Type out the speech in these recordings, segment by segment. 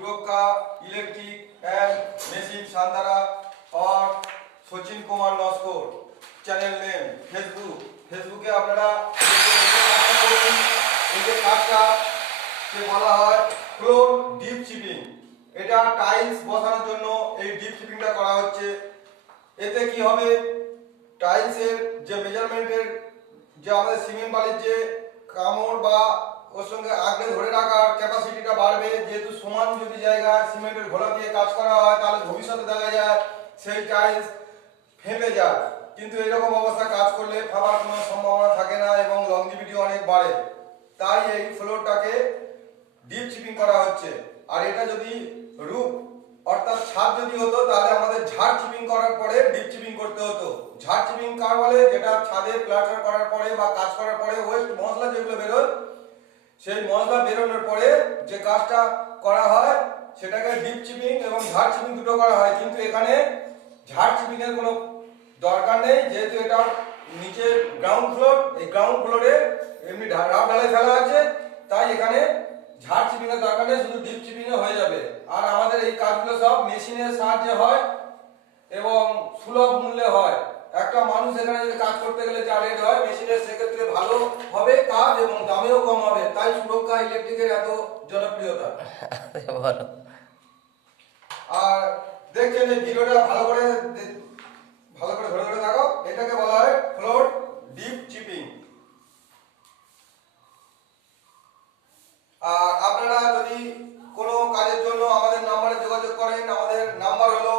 सुरक्षा electric and machine शांतारा और Sachin Kumar नस्कर channel name फेसबुके আপনারা এই যে কাজটা কে বলা হয় ফ্লোর ডিপ চিপিং। এটা টাইলস বসানোর জন্য এই ডিপ চিপিংটা করা হচ্ছে। এতে কি হবে, টাইলসের যে মেজারমেন্টের যে আমাদের সিমেন্ট বালির যে কামড় বা ওর সঙ্গে আঁকড়ে ধরে রাখার ক্যাপাসিটিটা বাড়বে। যেহেতু সমান যদি জায়গায় সিমেন্টের ঘোলা দিয়ে কাজ করা হয় তাহলে ভবিষ্যতে দেখা যায় সেই টাইলস ফেটে যায়, কিন্তু এরকম অবস্থা কাজ করলে ফাটার কোনো সম্ভাবনা থাকে না এবং লংজিভিটি অনেক বাড়ে। তাই এই ফ্লোরটাকে ডিপ চিপিং করা হচ্ছে। আর এটা যদি রুফ অর্থাৎ ছাদ যদি হতো তাহলে আমাদের ঝাড় চিপিং করার পরে ডিপ চিপিং করতে হতো। ঝাড় চিপিং কার বলে, যেটা ছাদে প্লাস্টার করার পরে বা কাজ করার পরে ওয়েস্ট মশলা যেগুলো বেরোয় সেই মশলা বেরোনোর পরে যে কাজটা করা হয় সেটাকে ডিপ চিপিং এবং ঝাড় চিপিং দুটো করা হয়। কিন্তু এখানে ঝাড় চিপিং এর কোনো দরকার নেই, যেহেতু এটা নিচে গ্রাউন্ড ফ্লোর, এই গ্রাউন্ড ফ্লোরে এমনি রাফ ঢালাই ফেলা আছে, তাই এখানে ঝাড় চিপিং এর দরকার নেই, শুধু ডিপ চিপিং এ হয়ে যাবে। আর আমাদের এই কাজগুলো সব মেশিনের সাহায্যে হয় এবং সুলভ মূল্যে হয়। একটা মানুষ এখানে যদি কাজ করতে গেলে যা রেট হয় মেশিনের সেক্ষেত্রে ভালো হবে কাজ এবং দামেও কম হবে। তাই সুরক্ষা ইলেকট্রিকের এত জনপ্রিয়তা। আর দেখছেন এই ভিডিওটা ভালো করে ধরে ধরে দেখো, এটাকে বলা হয় ফ্লোর ডিপ চিপিং। আর আপনারা যদি কোনো কাজের জন্য আমাদের নাম্বারে যোগাযোগ করেন, আমাদের নাম্বার হলো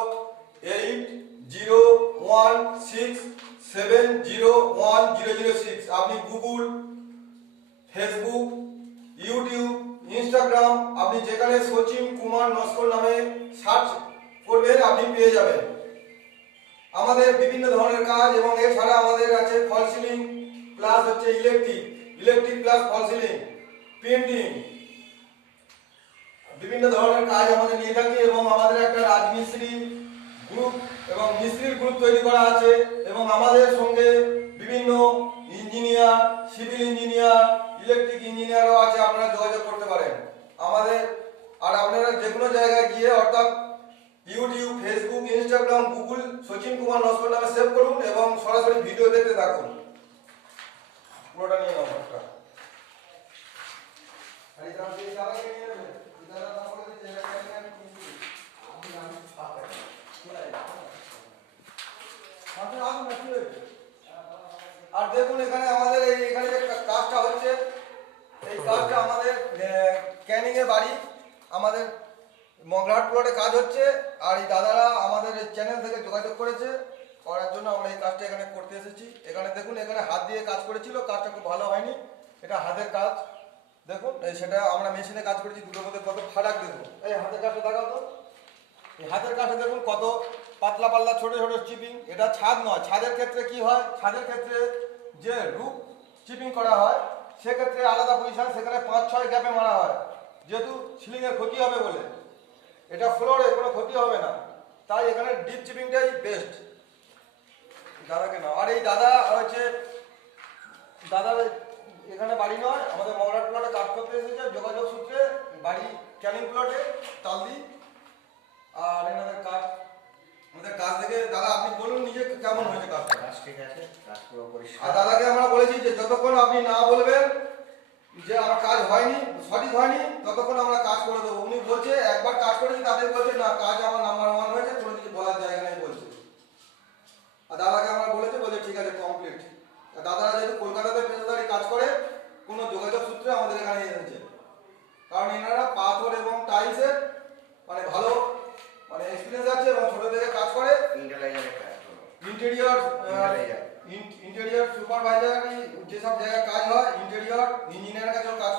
8016701006। আপনি গুগল, ফেসবুক, ইউটিউব, ইনস্টাগ্রাম আপনি যেখানে সচিন কুমার নস্কর নামে সার্চ করবেন আপনি পেয়ে যাবেন। আমাদের বিভিন্ন ধরনের কাজ এবং এছাড়া আমাদের আছে ফল সিলিং প্লাস হচ্ছে ইলেকট্রিক প্লাস ফল সিলিং, পেইন্টিং, বিভিন্ন ধরনের কাজ আমাদের নিয়ে থাকি এবং আমাদের একটা রাজমিস্ত্রি গ্রুপ এবং মিস্ত্রির গ্রুপ তৈরি করা আছে এবং আমাদের সঙ্গে বিভিন্ন ইঞ্জিনিয়ার, সিভিল ইঞ্জিনিয়ার, ইলেকট্রিক ইঞ্জিনিয়ারও আছে, আপনারা যোগাযোগ করতে পারেন আমাদের। আর আপনারা যে কোনো জায়গায় গিয়ে অর্থাৎ YouTube, Facebook, Instagram, Google Sachin Kumar Naskar নামে সেভ করুন এবং সরাসরি ভিডিও দেখতে থাকুন। পুরোটা নিয়ে নাও একটা। আর দেখুন এখানে আমাদের এখানে যে কাজটা হচ্ছে, এই কাজটা আমাদের ক্যানিং এর বাড়ি, আমাদের মগরাহাট প্লটে কাজ হচ্ছে। আর এই দাদারা আমাদের চ্যানেল থেকে যোগাযোগ করেছে করার জন্য আমরা এই কাজটা এখানে করতে এসেছি। এখানে দেখুন, এখানে হাত দিয়ে কাজ করেছিল, কাজটা খুব ভালো হয়নি, এটা হাতের কাজ। দেখুন সেটা আমরা মেশিনে কাজ করেছি, দুটোর মধ্যে কত ফারাক দেখুন। এই হাতের কাজটা দেখাও তো, এই হাতের কাজটা দেখুন কত পাতলা পাতলা ছোট ছোট চিপিং। এটা ছাদ নয়, ছাদের ক্ষেত্রে কি হয়, ছাদের ক্ষেত্রে যে রুফ চিপিং করা হয় সেক্ষেত্রে আলাদা পজিশন, সেখানে 5-6 গ্যাপে মারা হয়, যেহেতু সিলিং এর ক্ষতি হবে বলে। এটা ফ্লোরে কোনো ক্ষতি হবে না, তাই এখানে ডিপ চিপিংটাই বেস্ট। দাদাকে নাও। আর এই দাদা হচ্ছে দাদার এখানে বাড়ি নয়, আমাদের মগরাহাট প্লটে কাজ করতে এসেছে যোগাযোগ সূত্রে, বাড়ি ক্যানিং প্লটে তালদি। আর এনাদের কাজ আমাদের কাজ থেকে দাদা আপনি বলুন নিজে কেমন হয়েছে কাজটা। কাজ ঠিক আছে, কাজ পুরো পরিষ্কার। আর দাদাকে আমরা বলেছি যে যতক্ষণ আপনি না বলবেন যে আমার কাজ হয়নি, সঠিক হয়নি, ততক্ষণ আমরা কাজ করে দেবো। উনি বলছে একবার কাজ করেছি, তাদের বলছে না কাজ আমার নাম্বার 1 হয়েছে, কোনো কিছু বলার জায়গা নেই বলছে। আর দাদাকে আমরা বলেছি, বলছে ঠিক আছে কমপ্লিট। আর দাদারা যেহেতু কলকাতাতে পেশাদারি কাজ করে, কোনো যোগাযোগ সূত্রে আমাদের এখানে এসেছে, কারণ এনারা পাথর এবং টাইলসের মানে ভালো মানে এক্সপিরিয়েন্স আছে এবং ছোট থেকে কাজ করে। ইন্টেরিয়র সুপারভাইজার যেসব জায়গায় কাজ হয়, ইন্টেরিয়র ইঞ্জিনিয়ারের কাছেও কাজ